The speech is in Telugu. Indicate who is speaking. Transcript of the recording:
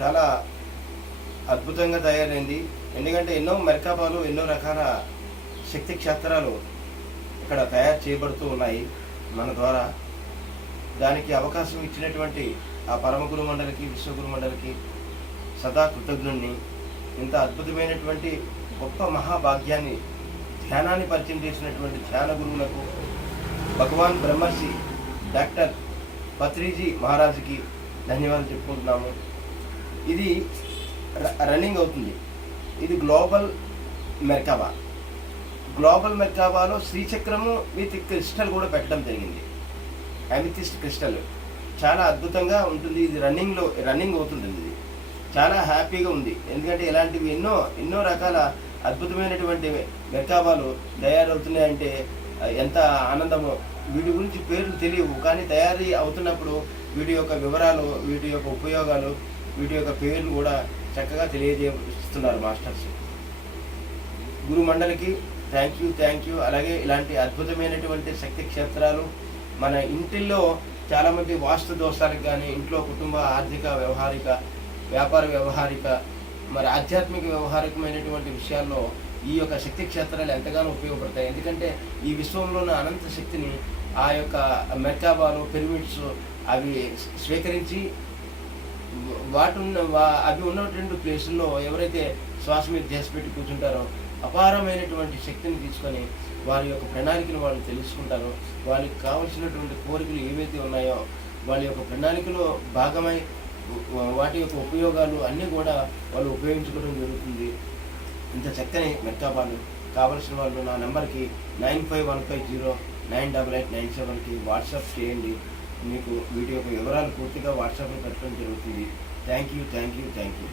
Speaker 1: చాలా అద్భుతంగా తయారైంది. ఎందుకంటే ఎన్నో మెరకాబాలు ఎన్నో రకాల శక్తి క్షేత్రాలు ఇక్కడ తయారు చేయబడుతూ ఉన్నాయి మన ద్వారా. దానికి అవకాశం ఇచ్చినటువంటి ఆ పరమగురు మండలికి విశ్వగురు మండలికి సదా కృతజ్ఞుణ్ణి. ఇంత అద్భుతమైనటువంటి గొప్ప మహాభాగ్యాన్ని ధ్యానాన్ని పరిచయం చేసినటువంటి ధ్యాన గురువులకు భగవాన్ బ్రహ్మర్షి డాక్టర్ పత్రిజీ మహారాజుకి ధన్యవాదాలు చెప్పుకుంటున్నాము. ఇది ర- రన్నింగ్ అవుతుంది. ఇది గ్లోబల్ మెర్కాబా గ్లోబల్ మెర్కాబాలో శ్రీచక్రము విత్ క్రిస్టల్ కూడా పెట్టడం జరిగింది. అమితిస్ట్ క్రిస్టల్ చాలా అద్భుతంగా ఉంటుంది. ఇది రన్నింగ్లో రన్నింగ్ అవుతుంటుంది ఇది. చాలా హ్యాపీగా ఉంది. ఎందుకంటే ఇలాంటివి ఎన్నో ఎన్నో రకాల అద్భుతమైనటువంటి మెర్కాబాలు తయారవుతున్నాయంటే ఎంత ఆనందమో. వీటి గురించి పేర్లు తెలియవు. కానీ తయారీ అవుతున్నప్పుడు వీటి యొక్క వివరాలు వీటి యొక్క ఉపయోగాలు వీటి యొక్క పేర్లు కూడా చక్కగా తెలియజేస్తున్నారు మాస్టర్స్. గురు మండలికి థ్యాంక్ యూ థ్యాంక్ యూ అలాగే ఇలాంటి అద్భుతమైనటువంటి శక్తి క్షేత్రాలు మన ఇంటిల్లో చాలామంది వాస్తు దోషాలకు కానీ ఇంట్లో కుటుంబ ఆర్థిక వ్యవహారిక వ్యాపార వ్యవహారిక మరి ఆధ్యాత్మిక వ్యవహారికమైనటువంటి విషయాల్లో ఈ యొక్క శక్తి క్షేత్రాలు ఎంతగానో ఉపయోగపడతాయి. ఎందుకంటే ఈ విశ్వంలోని అనంత శక్తిని ఆ యొక్క మెర్కాబాలు పిరమిడ్స్ అవి స్వీకరించి వాటి ఉన్న వా- అవి ఉన్నటువంటి ప్లేసుల్లో ఎవరైతే శ్వాస మీద ధ్యాస పెట్టి కూర్చుంటారో అపారమైనటువంటి శక్తిని తీసుకొని వారి యొక్క ప్రణాళికను వాళ్ళు తెలుసుకుంటారో. వాళ్ళకి కావలసినటువంటి కోరికలు ఏవైతే ఉన్నాయో వాళ్ళ యొక్క ప్రణాళికలో భాగమై వాటి యొక్క ఉపయోగాలు అన్నీ కూడా వాళ్ళు ఉపయోగించుకోవడం జరుగుతుంది. ఇంత చక్కని మెక్కాబాలు కావలసిన వాళ్ళు నా నెంబర్కి nine five one five zero nine double eight nine సెవెన్కి వాట్సాప్ చేయండి. మీకు వీటి యొక్క వివరాలు పూర్తిగా వాట్సాప్లో పెట్టడం జరుగుతుంది. Thank you thank you thank you.